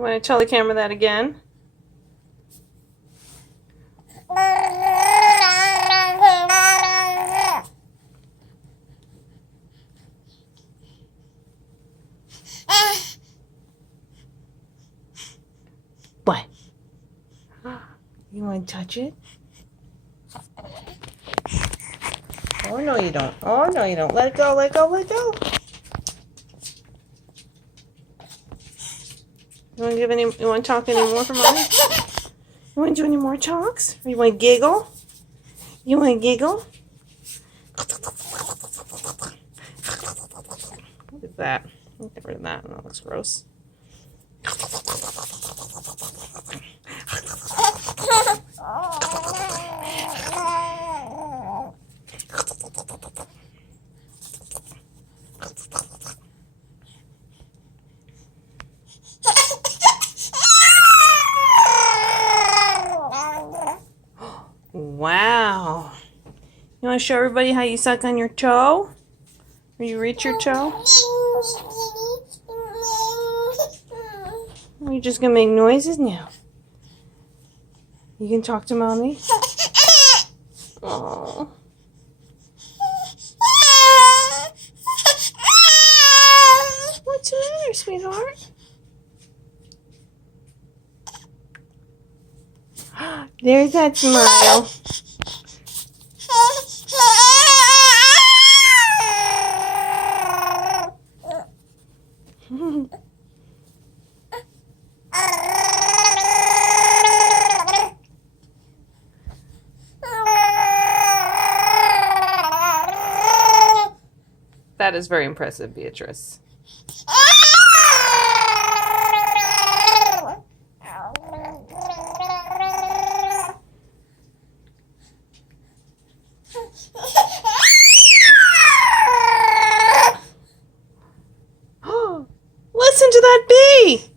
You want to tell the camera that again? What? You want to touch it? Oh, no, you don't. Oh, no, you don't. Let it go, let go, let go. You want to you want to talk any more for Mommy? You want to do any more talks? Or you want to giggle? You want to giggle? What is that? I'll get rid of that. That looks gross. Wow. You want to show everybody how you suck on your toe? Or you reach your toe? Or you're just going to make noises now? You can talk to Mommy? Oh. What's the matter, sweetheart? There's that smile. That is very impressive, Beatrice. Listen to that bee!